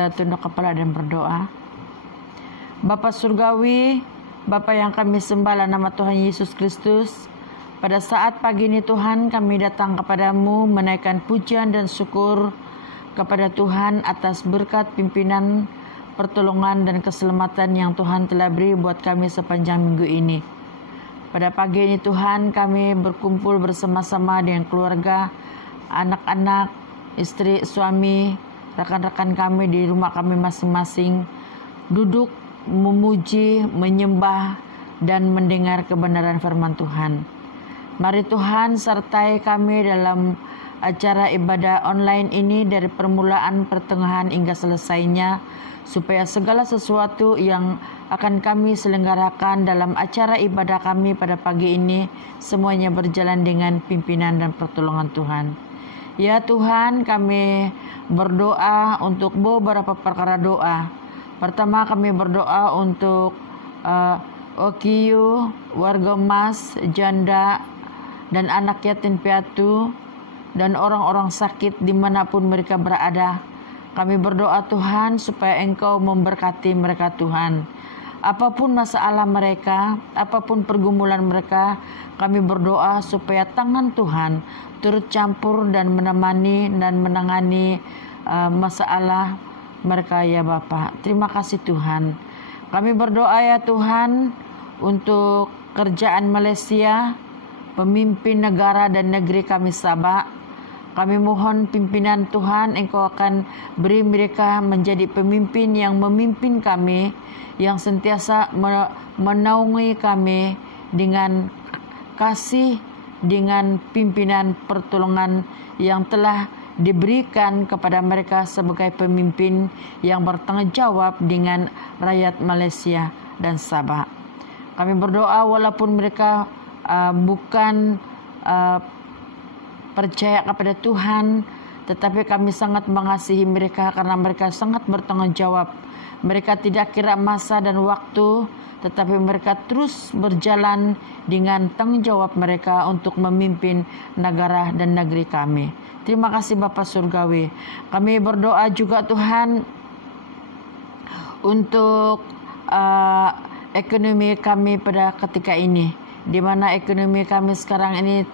kita tunduk kepala dan berdoa. Bapa Surgawi, Bapa yang kami sembah dalam nama Tuhan Yesus Kristus, pada saat pagi ini Tuhan kami datang kepadamu menaikkan pujian dan syukur kepada Tuhan atas berkat pimpinan, pertolongan dan keselamatan yang Tuhan telah beri buat kami sepanjang minggu ini. Pada pagi ini Tuhan kami berkumpul bersama-sama dengan keluarga, anak-anak, istri, suami, rekan-rekan kami di rumah kami masing-masing, duduk memuji, menyembah, dan mendengar kebenaran firman Tuhan. Mari Tuhan sertai kami dalam acara ibadah online ini dari permulaan, pertengahan hingga selesainya, supaya segala sesuatu yang akan kami selenggarakan dalam acara ibadah kami pada pagi ini semuanya berjalan dengan pimpinan dan pertolongan Tuhan. Ya Tuhan, kami berdoa untuk beberapa perkara doa. Pertama, kami berdoa untuk OKU, warga emas, janda, dan anak yatim piatu, dan orang-orang sakit dimanapun mereka berada. Kami berdoa Tuhan supaya Engkau memberkati mereka Tuhan. Apapun masalah mereka, apapun pergumulan mereka, kami berdoa supaya tangan Tuhan turut campur dan menemani dan menangani masalah mereka ya Bapa. Terima kasih Tuhan. Kami berdoa ya Tuhan untuk kerajaan Malaysia, pemimpin negara dan negeri kami Sabah. Kami mohon pimpinan Tuhan, Engkau akan beri mereka menjadi pemimpin yang memimpin kami, yang sentiasa menaungi kami dengan kasih, dengan pimpinan pertolongan yang telah diberikan kepada mereka sebagai pemimpin yang bertanggung jawab dengan rakyat Malaysia dan Sabah. Kami berdoa walaupun mereka bukan percaya kepada Tuhan, tetapi kami sangat mengasihi mereka karena mereka sangat bertanggung jawab. Mereka tidak kira masa dan waktu, tetapi mereka terus berjalan dengan tanggung jawab mereka untuk memimpin negara dan negeri kami. Terima kasih Bapa Surgawi. Kami berdoa juga Tuhan untuk ekonomi kami pada ketika ini, di mana ekonomi kami sekarang ini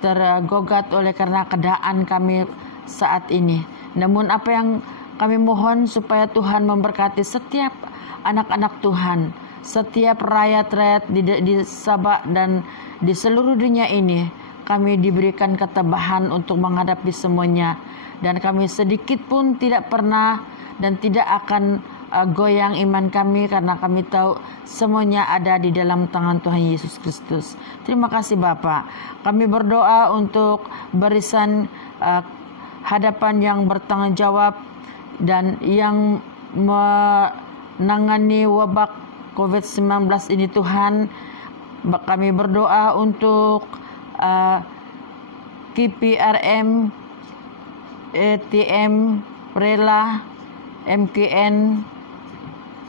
tergogat oleh karena keadaan kami saat ini. Namun apa yang kami mohon supaya Tuhan memberkati setiap anak-anak Tuhan, setiap rakyat-rakyat di Sabah dan di seluruh dunia ini. Kami diberikan ketabahan untuk menghadapi semuanya, dan kami sedikit pun tidak pernah dan tidak akan goyang iman kami karena kami tahu semuanya ada di dalam tangan Tuhan Yesus Kristus. Terima kasih Bapa. Kami berdoa untuk barisan hadapan yang bertanggung jawab dan yang menangani wabak COVID-19 ini Tuhan. Kami berdoa untuk KPRM, ATM, Rela, MKN.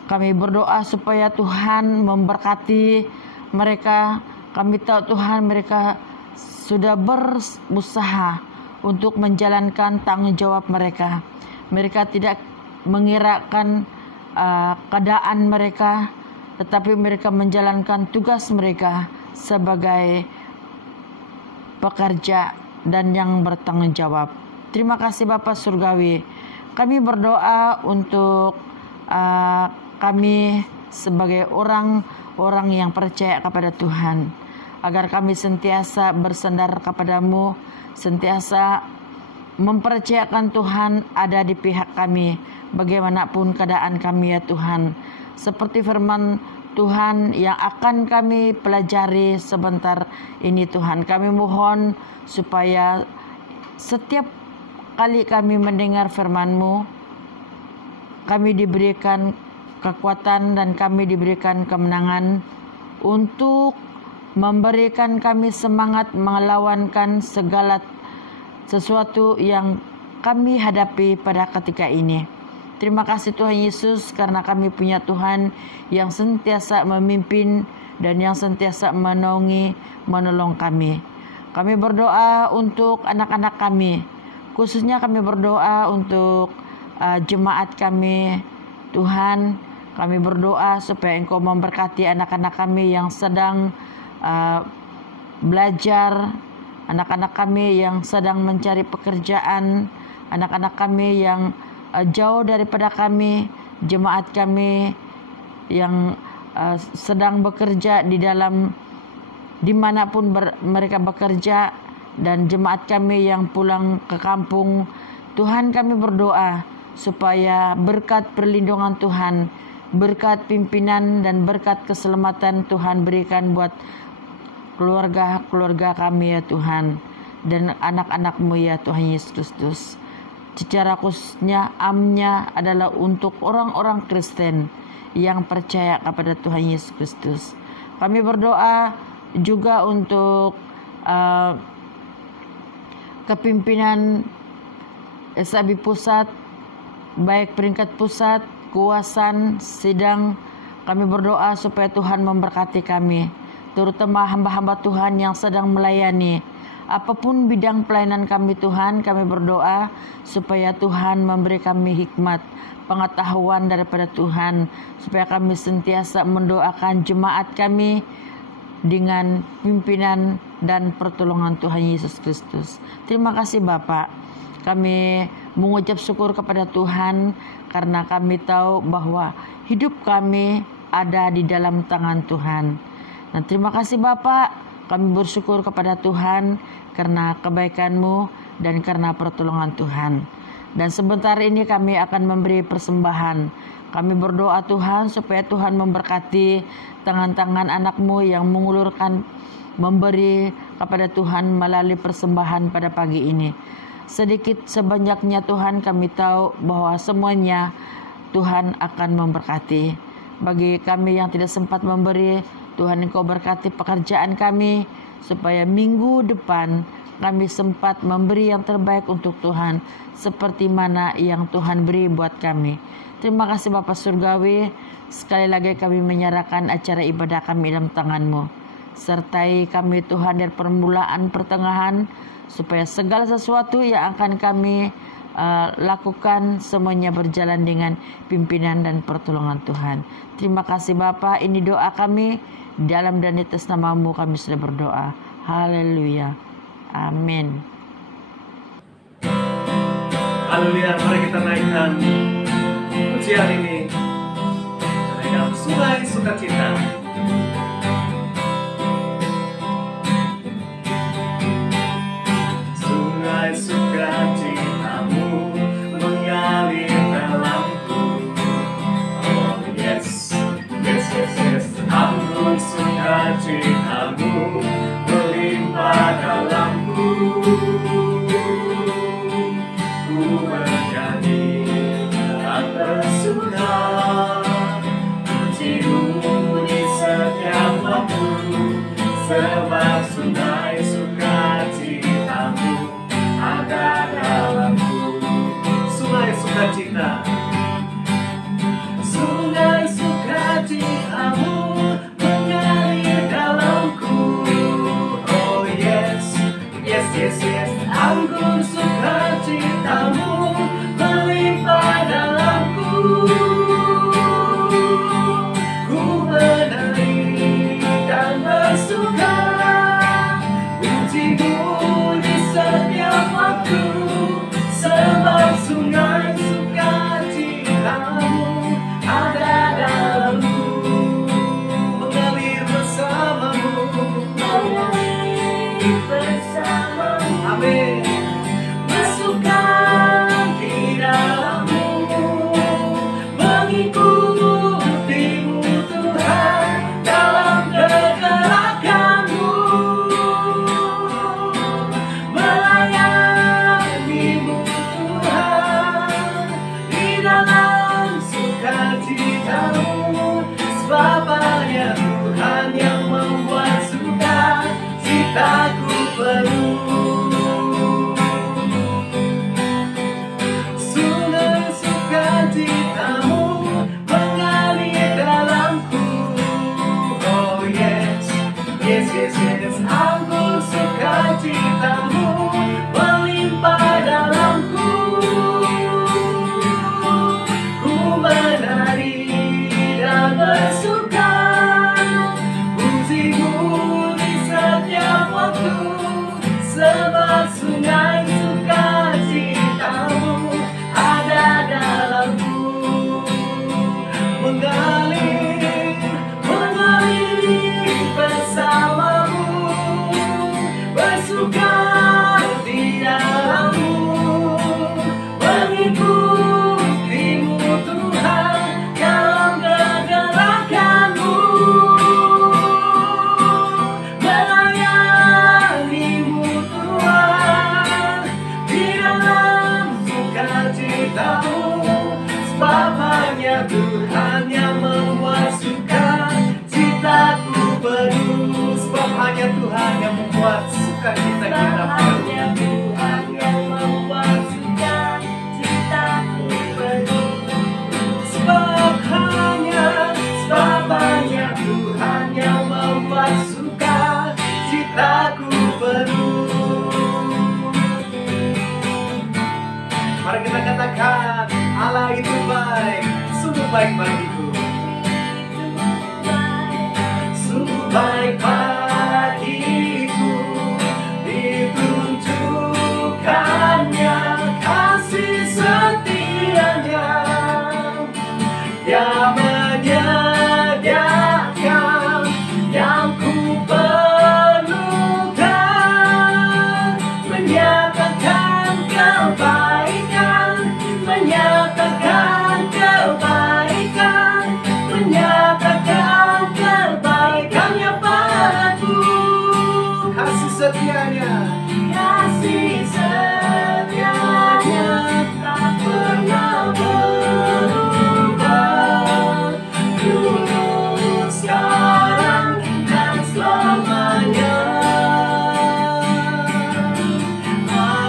Kami berdoa supaya Tuhan memberkati mereka. Kami tahu Tuhan mereka sudah berusaha untuk menjalankan tanggung jawab mereka. Mereka tidak mengirakan keadaan mereka, tetapi mereka menjalankan tugas mereka sebagai pekerja dan yang bertanggung jawab. Terima kasih Bapa Surgawi. Kami berdoa untuk kami sebagai orang-orang yang percaya kepada Tuhan, agar kami sentiasa bersandar kepadamu, sentiasa mempercayakan Tuhan ada di pihak kami bagaimanapun keadaan kami ya Tuhan. Seperti firman Tuhan yang akan kami pelajari sebentar ini Tuhan, kami mohon supaya setiap kali kami mendengar firman-Mu, kami diberikan kekuatan dan kami diberikan kemenangan untuk memberikan kami semangat melawankan segala sesuatu yang kami hadapi pada ketika ini. Terima kasih Tuhan Yesus karena kami punya Tuhan yang sentiasa memimpin dan yang sentiasa menaungi, menolong kami. Kami berdoa untuk anak-anak kami, khususnya kami berdoa untuk jemaat kami. Tuhan, kami berdoa supaya Engkau memberkati anak-anak kami yang sedang belajar, anak-anak kami yang sedang mencari pekerjaan, anak-anak kami yang jauh daripada kami, jemaat kami yang sedang bekerja dimanapun mereka bekerja, dan jemaat kami yang pulang ke kampung. Tuhan, kami berdoa supaya berkat perlindungan Tuhan, berkat pimpinan dan berkat keselamatan Tuhan berikan buat keluarga kami ya Tuhan, dan anak-anak-Mu ya Tuhan Yesus Kristus. Secara khususnya amnya adalah untuk orang-orang Kristen yang percaya kepada Tuhan Yesus Kristus. Kami berdoa juga untuk kepimpinan SAB pusat, baik peringkat pusat, kuasan, sidang. Kami berdoa supaya Tuhan memberkati kami, terutama hamba-hamba Tuhan yang sedang melayani. Apapun bidang pelayanan kami Tuhan, kami berdoa supaya Tuhan memberi kami hikmat, pengetahuan daripada Tuhan, supaya kami sentiasa mendoakan jemaat kami dengan pimpinan dan pertolongan Tuhan Yesus Kristus. Terima kasih Bapak. Kami mengucap syukur kepada Tuhan karena kami tahu bahwa hidup kami ada di dalam tangan Tuhan. Nah, terima kasih Bapak. Kami bersyukur kepada Tuhan karena kebaikan-Mu dan karena pertolongan Tuhan. Dan sebentar ini kami akan memberi persembahan. Kami berdoa Tuhan supaya Tuhan memberkati tangan-tangan anak-Mu yang mengulurkan memberi kepada Tuhan melalui persembahan pada pagi ini. Sedikit sebanyaknya Tuhan, kami tahu bahwa semuanya Tuhan akan memberkati. Bagi kami yang tidak sempat memberi, Tuhan Engkau berkati pekerjaan kami, supaya minggu depan kami sempat memberi yang terbaik untuk Tuhan, seperti mana yang Tuhan beri buat kami. Terima kasih Bapa Surgawi. Sekali lagi kami menyerahkan acara ibadah kami dalam tangan-Mu. Sertai kami Tuhan dari permulaan pertengahan, supaya segala sesuatu yang akan kami lakukan semuanya berjalan dengan pimpinan dan pertolongan Tuhan. Terima kasih Bapa, ini doa kami. Dalam dan di atas nama-Mu kami sudah berdoa. Haleluya. Amin. Haleluya, mari kita naikkan pujian ini dengan sungai sukacita. Sungai sukacita-Mu mengalir dalamku. Oh yes, yes, yes, yes. Anggun sukacita-Mu melimpah dalamku. Ku bernyanyi dan bersuka, puji-Mu di setiap waktu, sebab sungai sukacita-Mu ada dalamku. Sungai sukacita, sungai sukacita-Mu mengalir dalamku. Oh yes, yes, yes, yes. Anggun sukacita-Mu melimpah dalamku. Ku bernyanyi dan bersuka, puji-Mu di setiap waktu, sebab sungai sukacita-Mu ada dalamku. Mengalir bersama-Mu, mengalir bersama-Mu. Amin. Bersuka di dalam-Mu, mengikuti-Mu Tuhan dalam kegelapan-Mu, melayani-Mu Tuhan di dalam sukacita-Mu, sebab hanya Tuhan yang membuat sukacitaku penuh. Sungai sukacita-Mu mengalir dalamku. Oh yes, yes, yes, yes. Anggun sukacita-Mu melimpah dalamku. sukacita kita Hanya Tuhan yang membuat sukacitaku penuh. Sebab hanya Tuhan yang membuat sukacitaku penuh. Mari kita katakan, Allah itu baik, sungguh baik bagiku. Sungguh baik bagiku, ditunjukkannya kasih setianya. Dia menyediakan yang ku perlukan, menyatakan kebaikan, menyatakan kebaikan, menyatakan kebaikannya padaku. Kasih setianya, kasih setianya tak pernah berubah, dulu, sekarang, dan selamanya.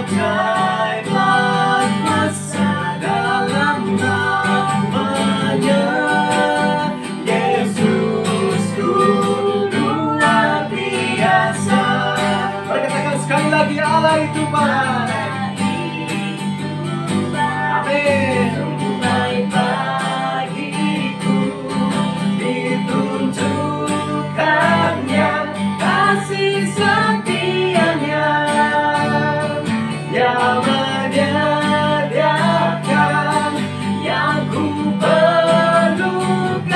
Ajaiblah kuasa dalam namanya, Yesusku luar biasa. Mari katakan sekali lagi, Allah itu baik. Amin. Baik bagiku, ditunjukkannya kasih setianya. Yang menyediakan yang ku perlukan,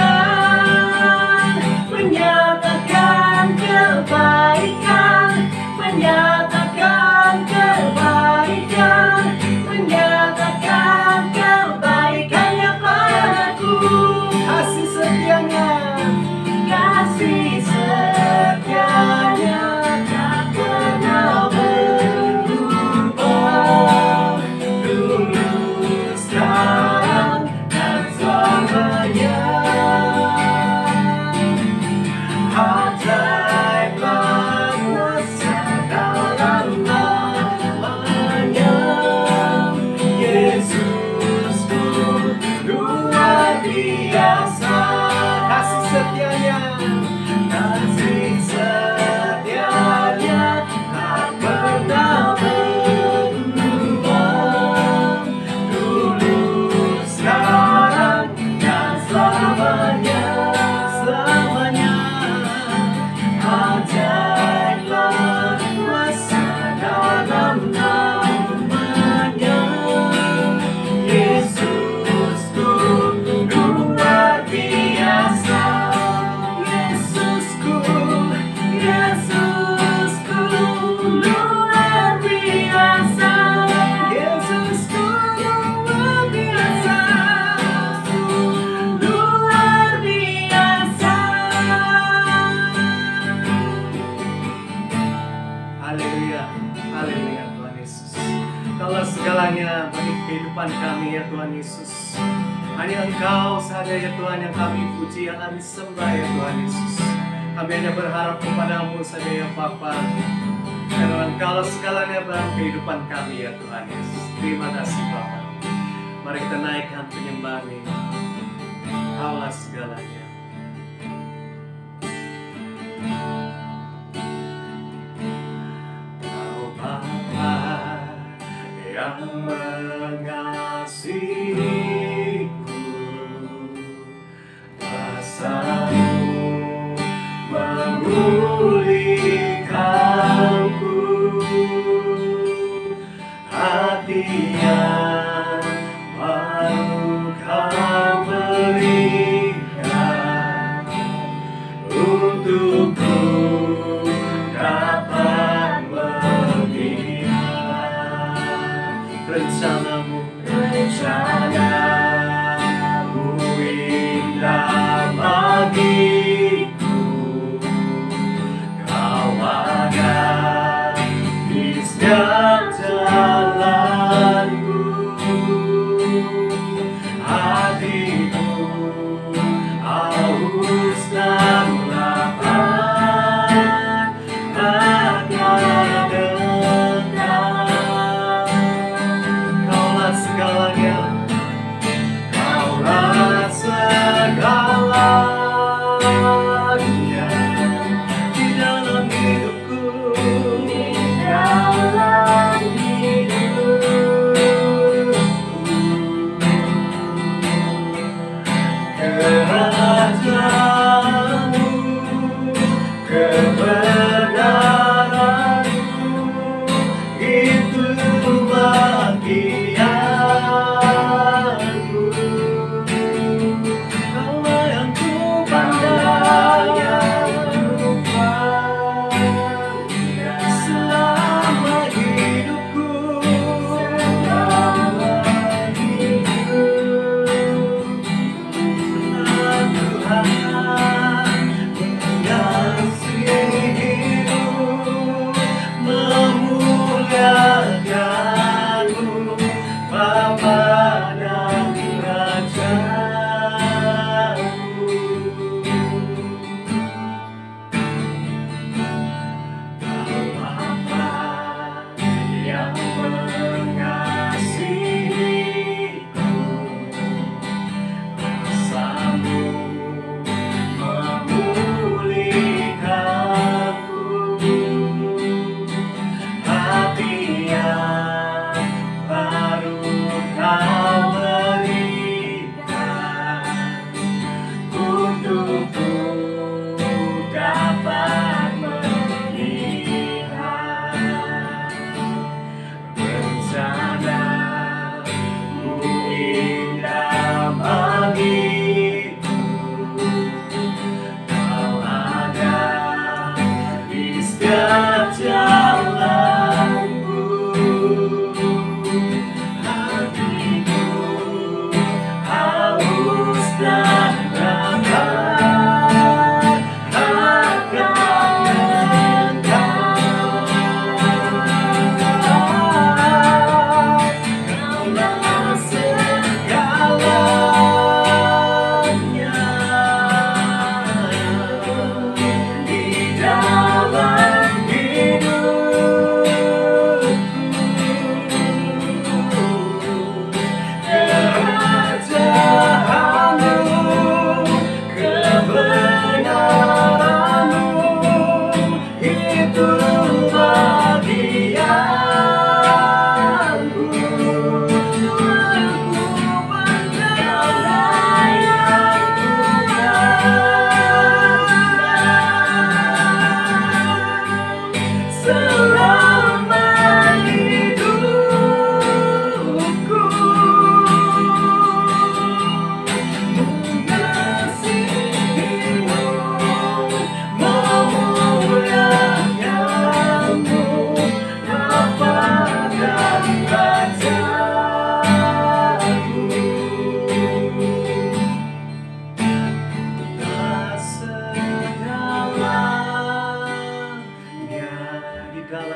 menyatakan kebaikan, menyatakan kebaikan, menyatakan kebaikannya padaku. Kasih setianya, kasih setianya tak pernah berubah, dulu, sekarang, dan selamanya. Ajaiblah kuasa dalam namanya, Yesusku luar biasa. Kasih setianya, kasih setianya tak pernah berubah, dulu, sekarang, dan selamanya. Selamanya. Ajaiblah kuasa dalam namanya, Yesusku luar biasa. Yesusku, Yesusku luar biasa. Yesusku luar biasa. Luar biasa. Haleluya, haleluya Tuhan Yesus. Kaulah segalanya bagi kehidupan kami ya Tuhan Yesus. Hanya Engkau saja ya Tuhan yang kami puji, yang kami sembah ya Tuhan Yesus. Kami hanya berharap kepadamu saja ya Bapa. Karena Engkaulah segalanya dalam kehidupan kami ya Tuhan Yesus. Terima kasih Bapa. Mari kita naikkan penyembahan ini. Kaulah segalanya. Kau Bapa yang mengasihiku, kuasa-Mu memulihkanku, hati yang baru Kau berikan untukku dapat melihat rencana-Mu indah bagiku. Kau ada di setiap jalanku.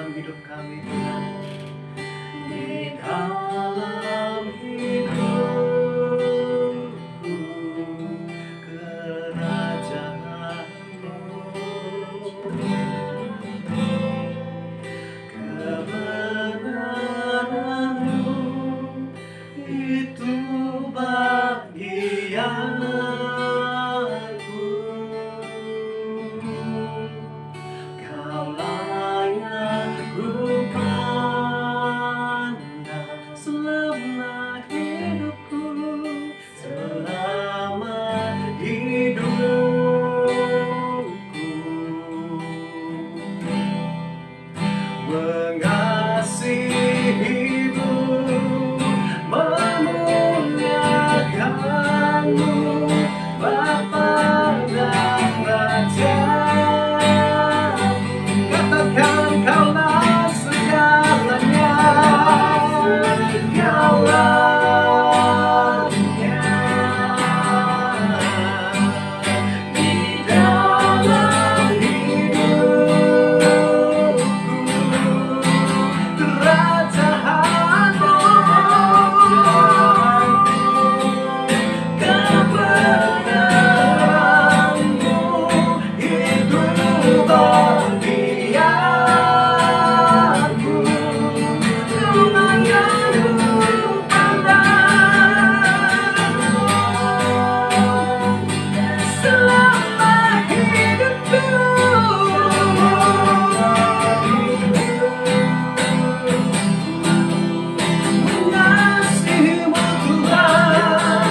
dalam hidup kami Tuhan. Di dalam hidupku kerajaan-Mu, kebenaran-Mu itu bagianku. Kaulah yang ku pandang selama hidupku, selama hidupku. Mengasihimu, memuliakanmu, Bapa dan Raja. Katakan Kaulah segalanya, Kaulahnya. Di dalam hidupku kerajaan-Mu, kebenaran-Mu itu bagianku. Kaulah yang ku pandang selama hidupku. Mengasihimu Tuhan,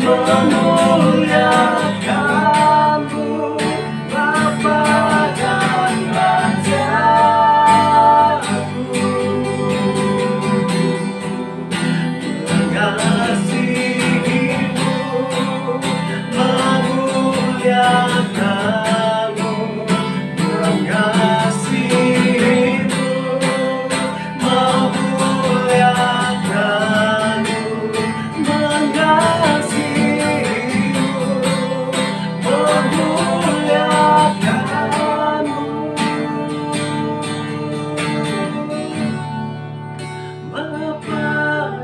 memuliakanmu, Bapa dan Rajaku. Mengasihimu, memuliakanmu, mengasihimu, memuliakanmu, mengasihimu, memuliakanmu, Bapa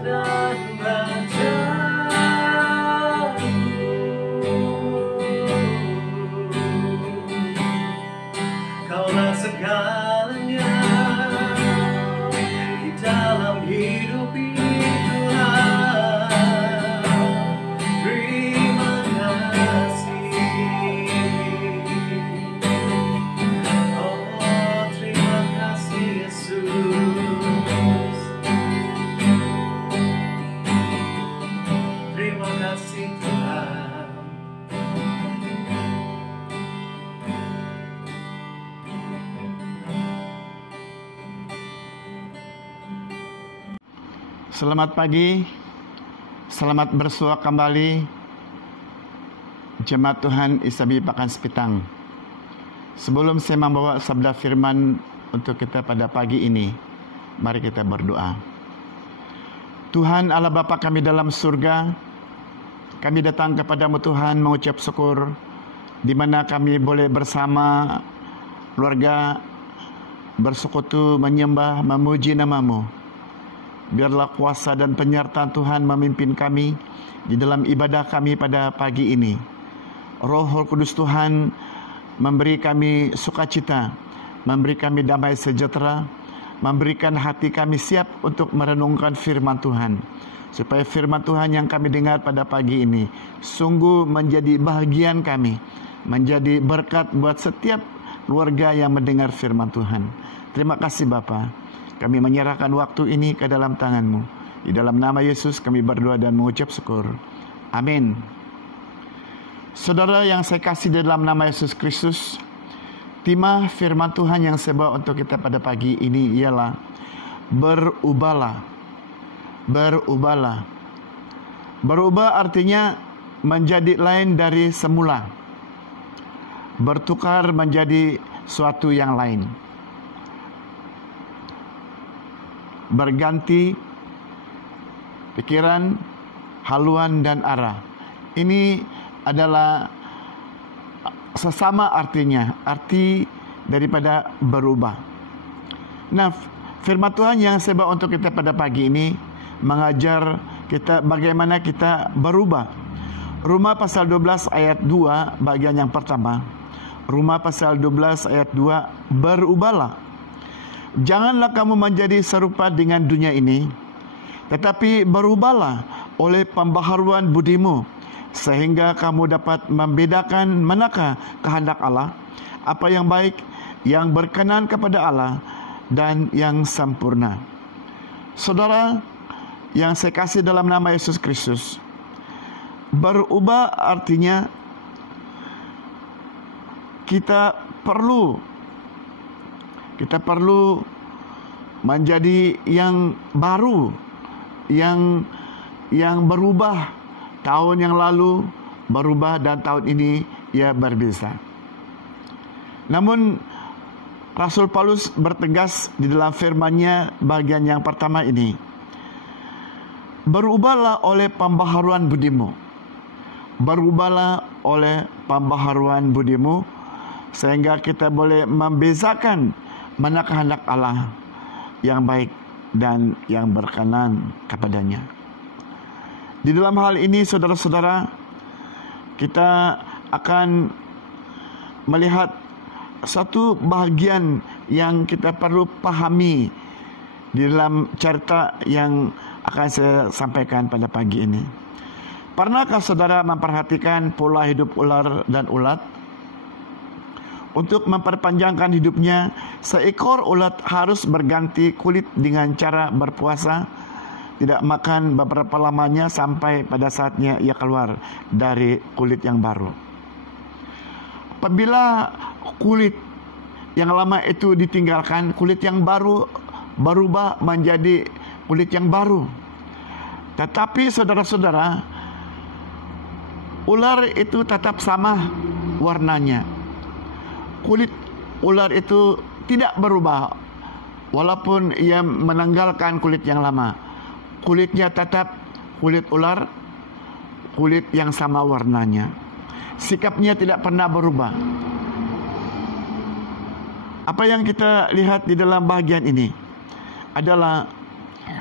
dan Rajaku. Kaulah segalanya di dalam hidup ini Tuhan. Terima kasih. Oh, terima kasih Yesus. Terima kasih Tuhan. Selamat pagi, selamat bersua kembali Jemaat Tuhan Isabi Pakan Sepitang. Sebelum saya membawa sabda firman untuk kita pada pagi ini, mari kita berdoa. Tuhan Allah Bapa kami dalam surga, kami datang kepadamu Tuhan mengucap syukur di mana kami boleh bersama keluarga bersekutu menyembah memuji nama-Mu. Biarlah kuasa dan penyertaan Tuhan memimpin kami di dalam ibadah kami pada pagi ini. Roh Kudus Tuhan memberi kami sukacita, memberi kami damai sejahtera, memberikan hati kami siap untuk merenungkan firman Tuhan. Supaya firman Tuhan yang kami dengar pada pagi ini sungguh menjadi bahagian kami, menjadi berkat buat setiap keluarga yang mendengar firman Tuhan. Terima kasih Bapa. Kami menyerahkan waktu ini ke dalam tangan-Mu. Di dalam nama Yesus kami berdoa dan mengucap syukur. Amin. Saudara yang saya kasih di dalam nama Yesus Kristus, tema firman Tuhan yang saya bawa untuk kita pada pagi ini ialah berubahlah. Berubahlah. Berubah artinya menjadi lain dari semula. Bertukar menjadi suatu yang lain. Berganti pikiran, haluan dan arah. Ini adalah sesama artinya. Arti daripada berubah. Nah, firman Tuhan yang saya bawa untuk kita pada pagi ini mengajar kita bagaimana kita berubah. Roma pasal 12 ayat 2 bagian yang pertama. Roma pasal 12 ayat 2, berubahlah. Janganlah kamu menjadi serupa dengan dunia ini, tetapi berubahlah oleh pembaharuan budimu, sehingga kamu dapat membedakan manakah kehendak Allah, apa yang baik, yang berkenan kepada Allah, dan yang sempurna. Saudara yang saya kasih dalam nama Yesus Kristus, berubah artinya kita perlu menjadi yang baru, yang berubah. Tahun yang lalu berubah dan tahun ini ia berbeza. Namun Rasul Paulus bertegas di dalam firman-Nya bagian yang pertama ini, berubahlah oleh pembaharuan budimu. Berubahlah oleh pembaharuan budimu, sehingga kita boleh membezakan mana kehendak Allah yang baik dan yang berkenan kepadanya. Di dalam hal ini, saudara-saudara, kita akan melihat satu bahagian yang kita perlu pahami di dalam cerita yang akan saya sampaikan pada pagi ini. Pernahkah saudara memperhatikan pola hidup ular dan ulat? Untuk memperpanjangkan hidupnya, seekor ulat harus berganti kulit dengan cara berpuasa, tidak makan beberapa lamanya sampai pada saatnya ia keluar dari kulit yang baru. Apabila kulit yang lama itu ditinggalkan, kulit yang baru berubah menjadi kulit yang baru. Tetapi saudara-saudara, ular itu tetap sama warnanya. Kulit ular itu tidak berubah walaupun ia menanggalkan kulit yang lama. Kulitnya tetap kulit ular, kulit yang sama warnanya. Sikapnya tidak pernah berubah. Apa yang kita lihat di dalam bahagian ini adalah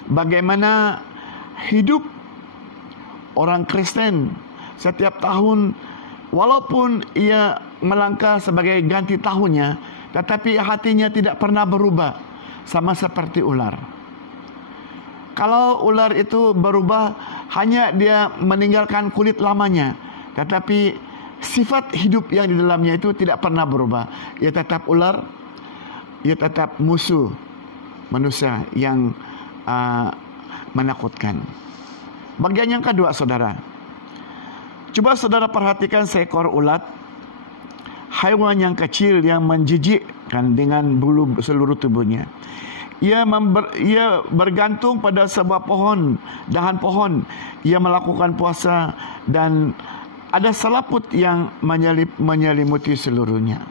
bagaimana hidup orang Kristen setiap tahun, walaupun ia melangkah sebagai ganti tahunnya, tetapi hatinya tidak pernah berubah, sama seperti ular. Kalau ular itu berubah, hanya dia meninggalkan kulit lamanya, tetapi sifat hidup yang di dalamnya itu tidak pernah berubah. Ia tetap ular, ia tetap musuh manusia yang menakutkan. Bagian yang kedua, saudara, coba saudara perhatikan seekor ulat, haiwan yang kecil yang menjijikkan dengan bulu seluruh tubuhnya. Ia bergantung pada sebuah pohon, dahan pohon. Ia melakukan puasa dan ada selaput yang menyelimuti seluruhnya.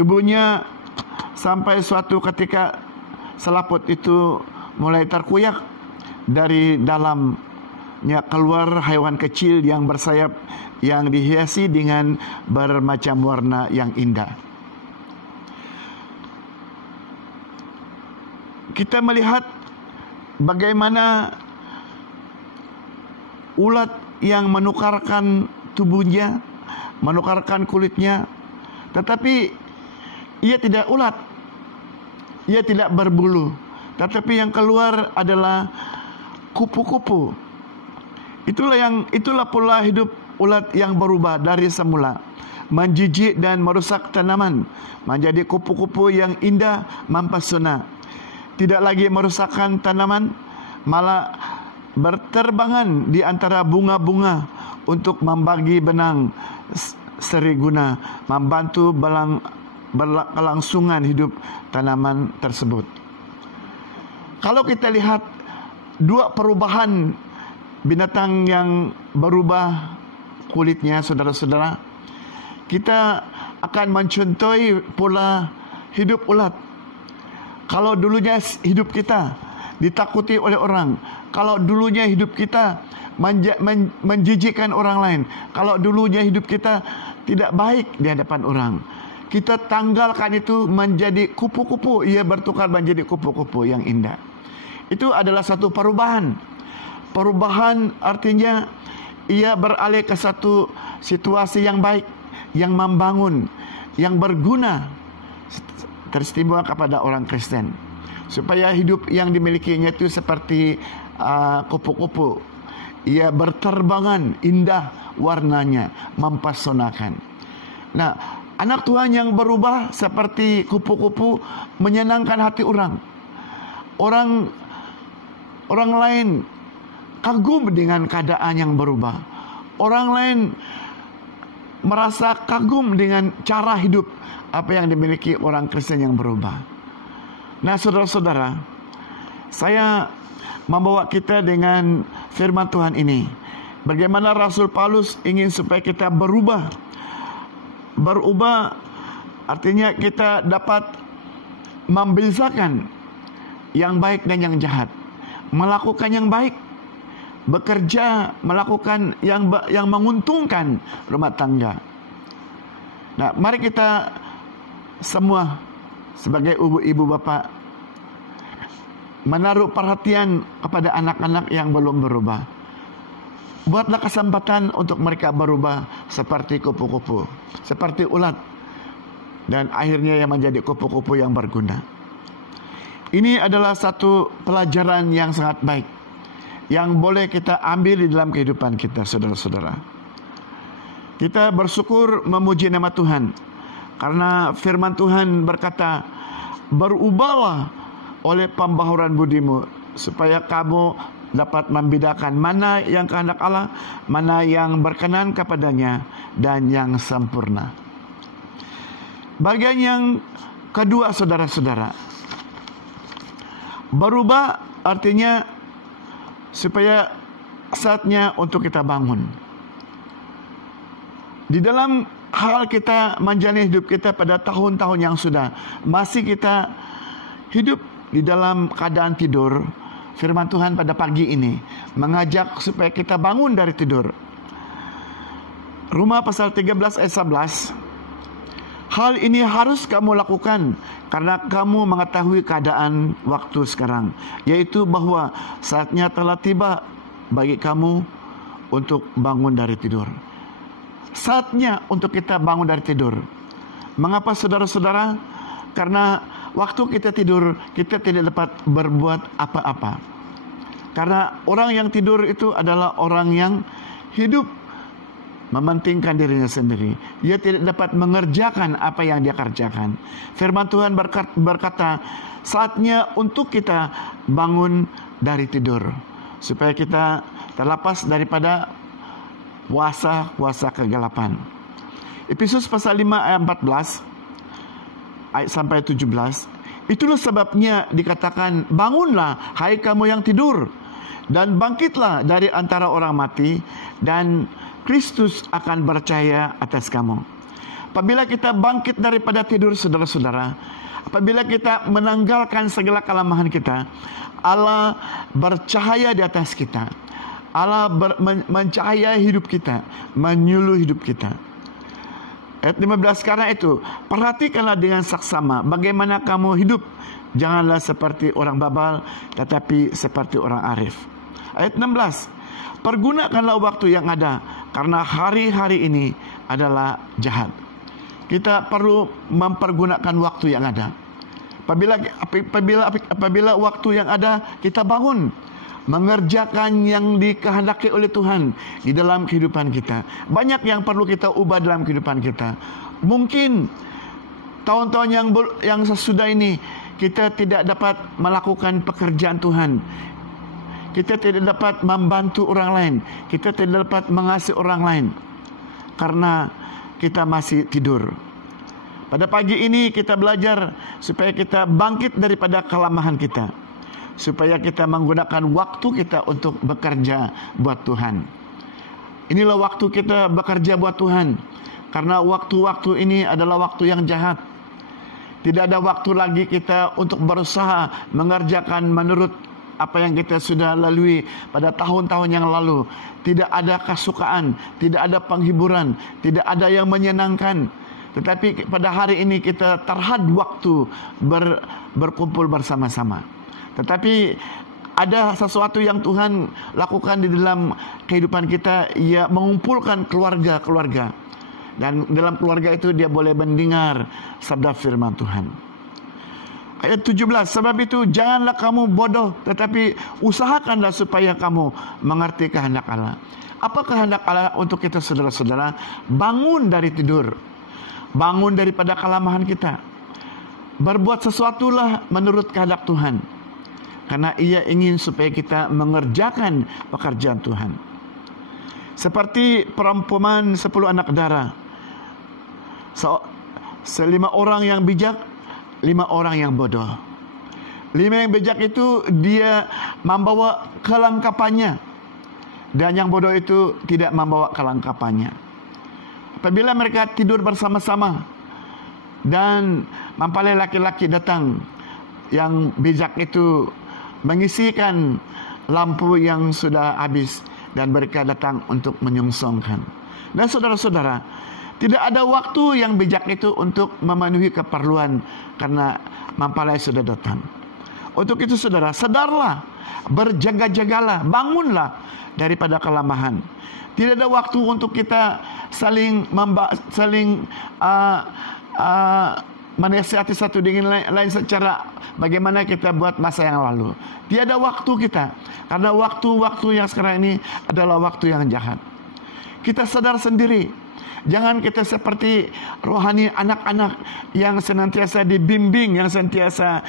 Tubuhnya sampai suatu ketika selaput itu mulai terkuyak, dari dalamnya keluar haiwan kecil yang bersayap yang dihiasi dengan bermacam warna yang indah. Kita melihat bagaimana ulat yang menukarkan tubuhnya, menukarkan kulitnya, tetapi ia tidak ulat, ia tidak berbulu, tetapi yang keluar adalah kupu-kupu. Itulah pola hidup ulat yang berubah dari semula, menjijik dan merusak tanaman, menjadi kupu-kupu yang indah mempesona. Tidak lagi merusakkan tanaman, malah berterbangan di antara bunga-bunga untuk membagi benang seriguna, membantu berkelangsungan hidup tanaman tersebut. Kalau kita lihat dua perubahan binatang yang berubah kulitnya, saudara-saudara, kita akan mencontohi pola hidup ulat. Kalau dulunya hidup kita ditakuti oleh orang, kalau dulunya hidup kita menjijikkan orang lain, kalau dulunya hidup kita tidak baik di hadapan orang, kita tanggalkan itu menjadi kupu-kupu. Ia bertukar menjadi kupu-kupu yang indah. Itu adalah satu perubahan. Perubahan artinya ia beralih ke satu situasi yang baik, yang membangun, yang berguna, teristimewa kepada orang Kristen. Supaya hidup yang dimilikinya itu seperti kupu-kupu. Ia berterbangan, indah warnanya, mempesonakan. Nah, anak Tuhan yang berubah seperti kupu-kupu menyenangkan hati orang. Orang lain kagum dengan keadaan yang berubah. Orang lain merasa kagum dengan cara hidup apa yang dimiliki orang Kristen yang berubah. Nah, saudara-saudara, saya membawa kita dengan firman Tuhan ini. Bagaimana Rasul Paulus ingin supaya kita berubah. Berubah artinya kita dapat membezakan yang baik dan yang jahat. Melakukan yang baik, bekerja, melakukan yang menguntungkan rumah tangga. Nah, mari kita semua sebagai ibu bapa menaruh perhatian kepada anak-anak yang belum berubah. Buatlah kesempatan untuk mereka berubah seperti kupu-kupu, seperti ulat, dan akhirnya yang menjadi kupu-kupu yang berguna. Ini adalah satu pelajaran yang sangat baik yang boleh kita ambil di dalam kehidupan kita, saudara-saudara. Kita bersyukur memuji nama Tuhan karena firman Tuhan berkata, berubahlah oleh pembaharuan budimu supaya kamu dapat membedakan mana yang kehendak Allah, mana yang berkenan kepadanya, dan yang sempurna. Bagian yang kedua, saudara-saudara, berubah artinya supaya saatnya untuk kita bangun. Di dalam hal kita menjalani hidup kita pada tahun-tahun yang sudah, masih kita hidup di dalam keadaan tidur. Firman Tuhan pada pagi ini mengajak supaya kita bangun dari tidur. Roma pasal 13 ayat 11. Hal ini harus kamu lakukan karena kamu mengetahui keadaan waktu sekarang, yaitu bahwa saatnya telah tiba bagi kamu untuk bangun dari tidur. Saatnya untuk kita bangun dari tidur. Mengapa, saudara-saudara? Karena waktu kita tidur, kita tidak dapat berbuat apa-apa. Karena orang yang tidur itu adalah orang yang hidup mementingkan dirinya sendiri. Dia tidak dapat mengerjakan apa yang dia kerjakan. Firman Tuhan berkata, saatnya untuk kita bangun dari tidur. Supaya kita terlepas daripada kuasa kegelapan. Efesus pasal 5 ayat 14 ayat sampai 17. Itulah sebabnya dikatakan, bangunlah hai kamu yang tidur, dan bangkitlah dari antara orang mati, dan Kristus akan bercahaya atas kamu. Apabila kita bangkit daripada tidur, saudara-saudara, apabila kita menanggalkan segala kelemahan kita, Allah bercahaya di atas kita. Allah mencahaya hidup kita, menyuluh hidup kita. Ayat 15, karena itu perhatikanlah dengan saksama bagaimana kamu hidup. Janganlah seperti orang babal, tetapi seperti orang arif. Ayat 16, pergunakanlah waktu yang ada, karena hari-hari ini adalah jahat. Kita perlu mempergunakan waktu yang ada. Apabila waktu yang ada, kita bangun mengerjakan yang dikehendaki oleh Tuhan di dalam kehidupan kita. Banyak yang perlu kita ubah dalam kehidupan kita. Mungkin tahun-tahun yang sesudah ini kita tidak dapat melakukan pekerjaan Tuhan. Kita tidak dapat membantu orang lain. Kita tidak dapat mengasihi orang lain karena kita masih tidur. Pada pagi ini kita belajar supaya kita bangkit daripada kelemahan kita, supaya kita menggunakan waktu kita untuk bekerja buat Tuhan. Inilah waktu kita bekerja buat Tuhan. Karena waktu-waktu ini adalah waktu yang jahat. Tidak ada waktu lagi kita untuk berusaha mengerjakan menurut apa yang kita sudah lalui pada tahun-tahun yang lalu. Tidak ada kesukaan, tidak ada penghiburan, tidak ada yang menyenangkan. Tetapi pada hari ini kita terhad waktu berkumpul bersama-sama. Tetapi ada sesuatu yang Tuhan lakukan di dalam kehidupan kita, ia mengumpulkan keluarga-keluarga. Dan dalam keluarga itu dia boleh mendengar sabda firman Tuhan. Ayat 17, sebab itu janganlah kamu bodoh, tetapi usahakanlah supaya kamu mengerti kehendak Allah. Apa kehendak Allah untuk kita, saudara-saudara? Bangun dari tidur. Bangun daripada kelemahan kita. Berbuat sesuatulah menurut kehendak Tuhan. Karena ia ingin supaya kita mengerjakan pekerjaan Tuhan. Seperti perumpamaan 10 anak darah. 5 orang yang bijak, 5 orang yang bodoh. 5 yang bijak itu dia membawa kelengkapannya. Dan yang bodoh itu tidak membawa kelengkapannya. Apabila mereka tidur bersama-sama dan mempelai laki-laki datang, yang bijak itu mengisikan lampu yang sudah habis dan mereka datang untuk menyongsongkan. Dan saudara-saudara, tidak ada waktu yang bijak itu untuk memenuhi keperluan karena mempelai sudah datang. Untuk itu saudara, sadarlah, berjaga-jagalah, bangunlah daripada kelemahan. Tidak ada waktu untuk kita saling menasihati satu dengan lain secara bagaimana kita buat masa yang lalu. Tiada waktu kita, karena waktu-waktu yang sekarang ini adalah waktu yang jahat. Kita sadar sendiri, jangan kita seperti rohani anak-anak yang senantiasa dibimbing, yang senantiasa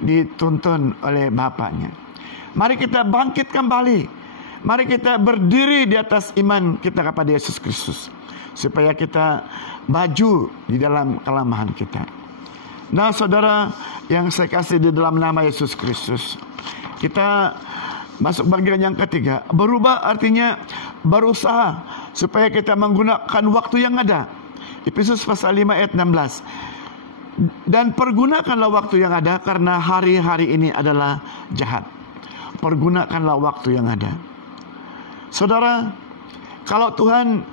dituntun oleh bapaknya. Mari kita bangkit kembali. Mari kita berdiri di atas iman kita kepada Yesus Kristus, supaya kita maju di dalam kelemahan kita. Nah, saudara yang saya kasih di dalam nama Yesus Kristus, kita masuk bagian yang ketiga. Berubah artinya berusaha supaya kita menggunakan waktu yang ada. Efesus pasal 5 ayat 16. Dan pergunakanlah waktu yang ada, karena hari-hari ini adalah jahat. Pergunakanlah waktu yang ada. Saudara, kalau Tuhan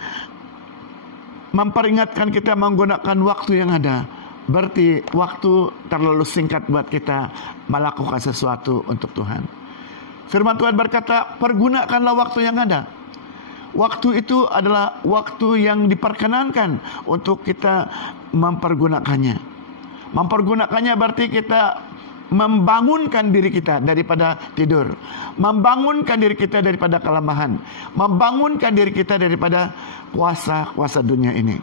memperingatkan kita menggunakan waktu yang ada, berarti waktu terlalu singkat buat kita melakukan sesuatu untuk Tuhan. Firman Tuhan berkata, pergunakanlah waktu yang ada. Waktu itu adalah waktu yang diperkenankan untuk kita mempergunakannya. Mempergunakannya berarti kita membangunkan diri kita daripada tidur, membangunkan diri kita daripada kelemahan, membangunkan diri kita daripada kuasa dunia ini.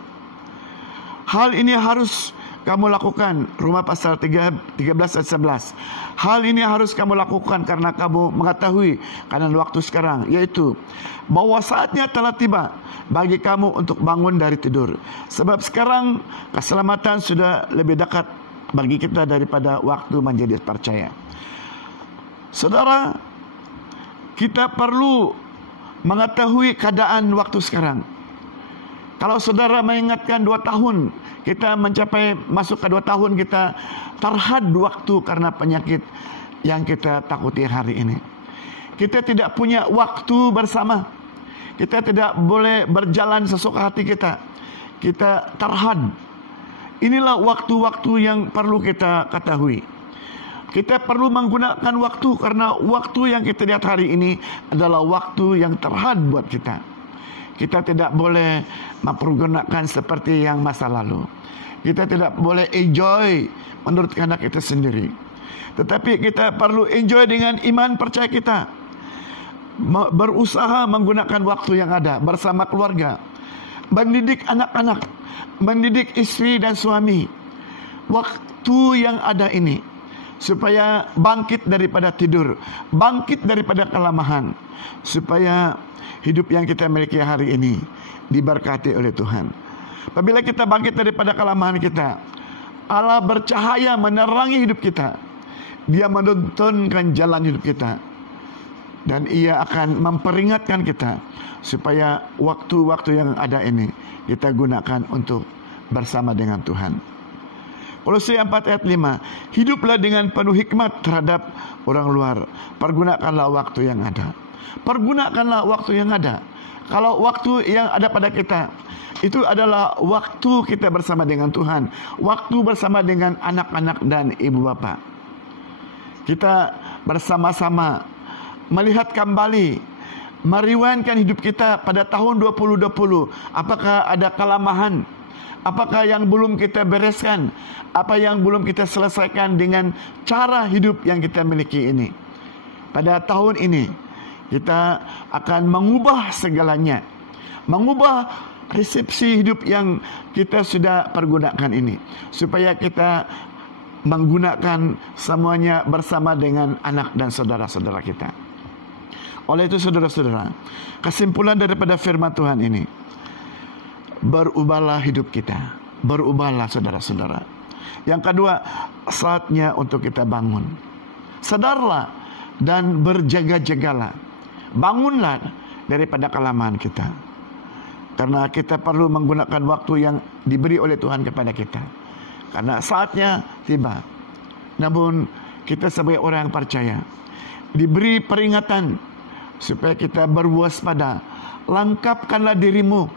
Hal ini harus kamu lakukan. Roma pasal 13 ayat 11. Hal ini harus kamu lakukan karena kamu mengetahui karena waktu sekarang, yaitu bahwa saatnya telah tiba bagi kamu untuk bangun dari tidur. Sebab sekarang keselamatan sudah lebih dekat bagi kita daripada waktu menjadi percaya. Saudara, kita perlu mengetahui keadaan waktu sekarang. Kalau saudara mengingatkan 2 tahun, kita masuk ke 2 tahun, kita terhad waktu karena penyakit yang kita takuti hari ini. Kita tidak punya waktu bersama. Kita tidak boleh berjalan sesuka hati kita. Kita terhad. Inilah waktu-waktu yang perlu kita ketahui. Kita perlu menggunakan waktu, karena waktu yang kita lihat hari ini adalah waktu yang terhad buat kita. Kita tidak boleh mempergunakan seperti yang masa lalu. Kita tidak boleh enjoy menurut kehendak kita sendiri. Tetapi kita perlu enjoy dengan iman percaya kita. Berusaha menggunakan waktu yang ada bersama keluarga. Mendidik anak-anak, mendidik istri dan suami. Waktu yang ada ini supaya bangkit daripada tidur, bangkit daripada kelemahan, supaya hidup yang kita miliki hari ini diberkati oleh Tuhan. Apabila kita bangkit daripada kelemahan kita, Allah bercahaya menerangi hidup kita. Dia menuntunkan jalan hidup kita. Dan ia akan memperingatkan kita supaya waktu-waktu yang ada ini kita gunakan untuk bersama dengan Tuhan. Kolose 4 ayat 5. Hiduplah dengan penuh hikmat terhadap orang luar. Pergunakanlah waktu yang ada. Pergunakanlah waktu yang ada. Kalau waktu yang ada pada kita itu adalah waktu kita bersama dengan Tuhan, waktu bersama dengan anak-anak dan ibu bapa. Kita bersama-sama melihat kembali, meriwayatkan hidup kita pada tahun 2020. Apakah ada kelemahan? Apakah yang belum kita bereskan? Apa yang belum kita selesaikan dengan cara hidup yang kita miliki ini? Pada tahun ini kita akan mengubah segalanya, mengubah resepsi hidup yang kita sudah pergunakan ini, supaya kita menggunakan semuanya bersama dengan anak dan saudara-saudara kita. Oleh itu saudara-saudara, kesimpulan daripada firman Tuhan ini, berubahlah hidup kita, berubahlah saudara-saudara. Yang kedua, saatnya untuk kita bangun. Sadarlah dan berjaga-jagalah. Bangunlah daripada kelemahan kita. Karena kita perlu menggunakan waktu yang diberi oleh Tuhan kepada kita. Karena saatnya tiba. Namun kita sebagai orang yang percaya diberi peringatan supaya kita berwaspada. Langkapkanlah dirimu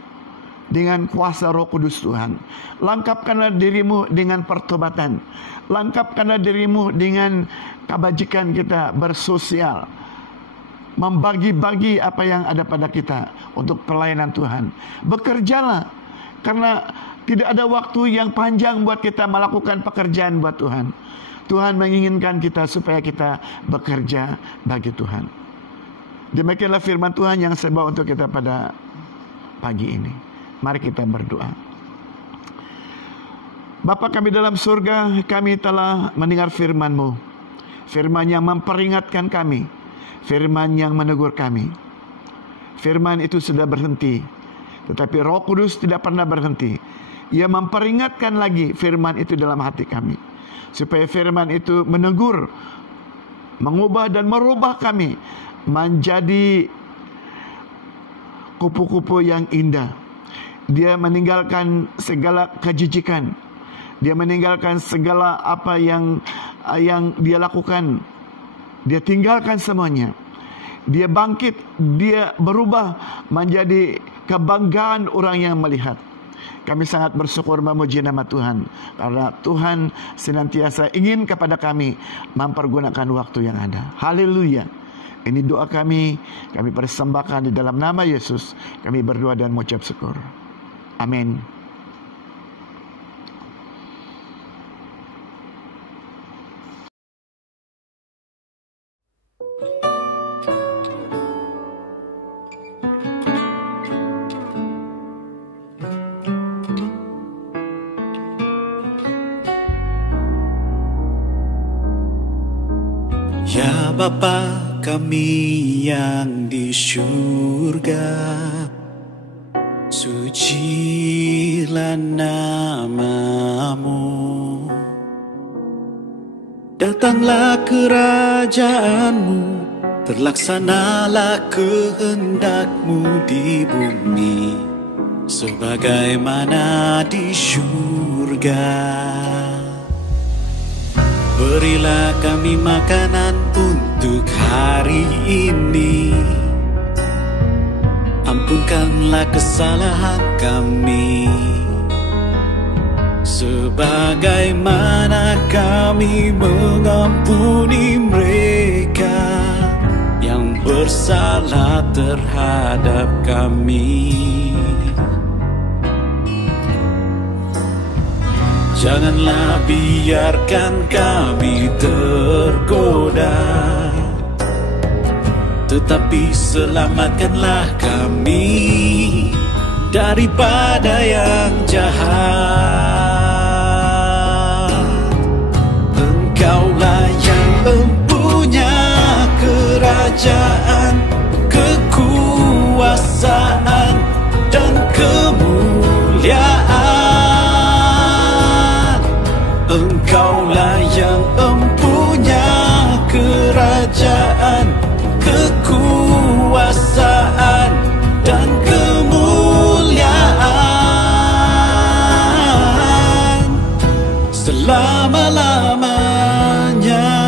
dengan kuasa Roh Kudus Tuhan. Langkapkanlah dirimu dengan pertobatan. Langkapkanlah dirimu dengan kebajikan kita bersosial. Membagi-bagi apa yang ada pada kita untuk pelayanan Tuhan. Bekerjalah, karena tidak ada waktu yang panjang buat kita melakukan pekerjaan buat Tuhan. Tuhan menginginkan kita supaya kita bekerja bagi Tuhan. Demikianlah firman Tuhan yang saya bawa untuk kita pada pagi ini. Mari kita berdoa. Bapa kami dalam surga, kami telah mendengar firman-Mu. Firman yang memperingatkan kami, firman yang menegur kami. Firman itu sudah berhenti, tetapi Roh Kudus tidak pernah berhenti. Ia memperingatkan lagi firman itu dalam hati kami, supaya firman itu menegur, mengubah dan merubah kami menjadi kupu-kupu yang indah. Dia meninggalkan segala kejijikan. Dia meninggalkan segala apa yang dia lakukan. Dia tinggalkan semuanya. Dia bangkit, dia berubah menjadi kebanggaan orang yang melihat. Kami sangat bersyukur memuji nama Tuhan, karena Tuhan senantiasa ingin kepada kami mempergunakan waktu yang ada. Haleluya. Ini doa kami persembahkan di dalam nama Yesus. Kami berdoa dan mengucap syukur. Amin. Ya Bapa kami yang di surga, sucilah nama-Mu. Datanglah kerajaan-Mu, terlaksanalah kehendak-Mu di bumi sebagaimana di surga. Berilah kami makanan untuk hari ini. Ampunkanlah kesalahan kami, sebagaimana kami mengampuni mereka yang bersalah terhadap kami. Janganlah biarkan kami tergoda, tetapi selamatkanlah kami daripada yang jahat. Engkaulah yang mempunyai kerajaan, kekuasaan, dan kemuliaan. Engkaulah yang mempunyai kerajaan, kekuasaan, dan kemuliaan selama-lamanya.